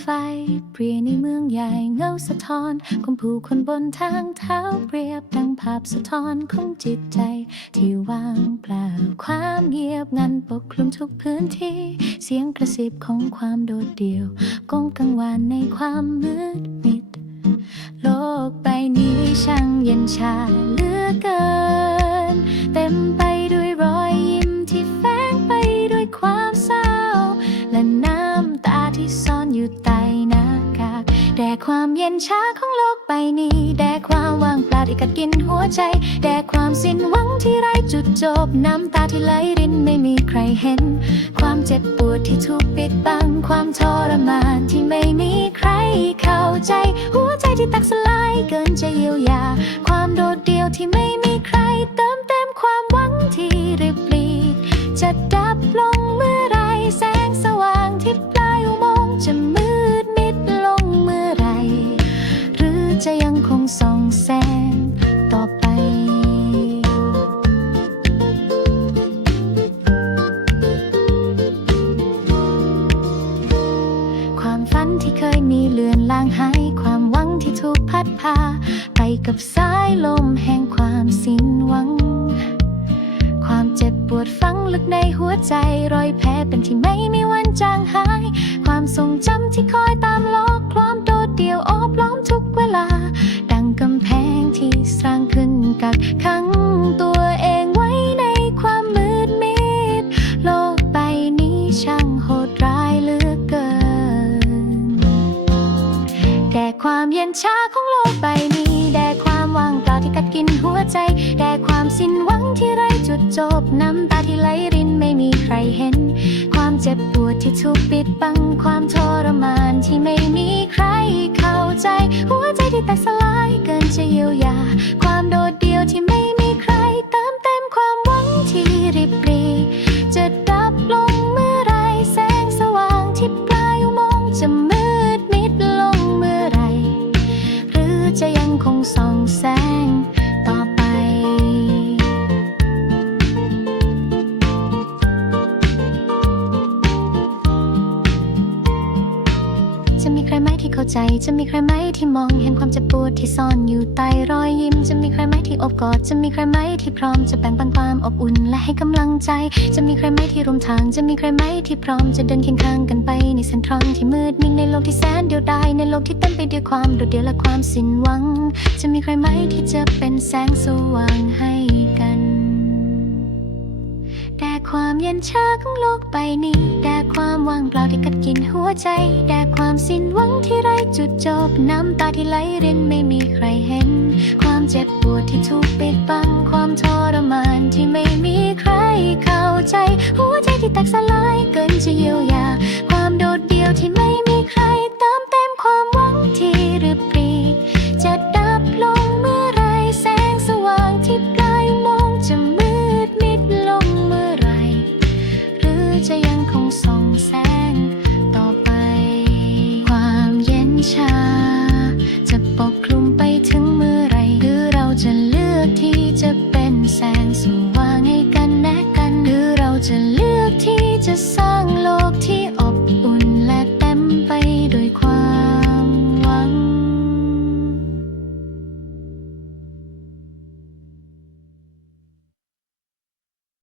ไฟ เปลี่ยนในเมืองใหญ่เงาสะท้อนของผู้คนบนทางเท้าเปรียบดังภาพสะท้อนของจิตใจ ที่ว่างเปล่าความเงียบงันปกคลุมทุกพื้นที่ เสียงกระซิบของความโดดเดี่ยวก้งกังวานในความมืดมิด โลกใบนี้ช่างเย็นชาเหลือเกิน เต็มไป ความเย็นชาของโลกใบนี้ แด่ความว่างเปล่าที่กัดกินหัวใจ แด่ความสิ้นหวังที่ไร้จุดจบ น้ำตาที่ไหลรินไม่มีใครเห็น ความเจ็บปวดที่ถูกปิดบัง ความทรมานที่ไม่มีใครเข้าใจ หัวใจที่ตักสลายเกินจะเยียวยา ความโดดเดี่ยวที่ไม่ ที่เคยมีเลือนลางหายความหวังที่ถูกพัดพา ไปกับสายลมแห่งความสิ้นหวัง ความเจ็บปวดฝังลึกในหัวใจรอยแผลเป็นที่ไม่มีวันจางหาย ความทรงจำที่คอยตามหลอกความโดดเดี่ยวโอบล้อมทุกเวลา ดังกำแพงที่สร้างขึ้นกักขังตัว ความเย็นชาของโลกใบนี้แด่ความว่างเปล่าที่กัดกินหัวใจแด่ความสิ้นหวังที่ไร้จุดจบน้ำตาที่ไหลรินไม่มีใครเห็น ความเจ็บปวดที่ถูกปิดบังความทรมานที่ไม่มีใครเข้าใจ หัวใจที่แตกสลาย ส่องแสง มีใครไหมที่เข้าใจ จะมีใครไหมที่มองเห็นความเจ็บปวดที่ซ่อนอยู่ใต้รอยยิ้ม จะมีใครไหมที่อบกอด จะมีใครไหมที่พร้อมจะแบ่งปันความอบอุ่นและให้กำลังใจ จะมีใครไหมที่ร่วมทาง จะมีใครไหมที่พร้อมจะเดินเคียงข้างกันไปในเส้นทางที่มืดมิดในโลกที่แสนเดียวดายในโลกที่เต็มไปด้วยความโดดเดี่ยวและความสิ้นหวัง จะมีใครไหมที่จะเป็นแสงสว่างให้กัน เย็นชาของโลกใบนี้ แด่ความว่างเปล่าที่กัดกินหัวใจ แด่ความสิ้นหวังที่ไร้จุดจบ น้ำตาที่ไหลรินไม่มีใครเห็น ความเจ็บปวดที่ถูกปิดบัง ความทรมานที่ไม่มีใครเข้าใจ หัวใจที่แตกสลายเกินจะเยียวยา ความโดดเดี่ยวที่ไม่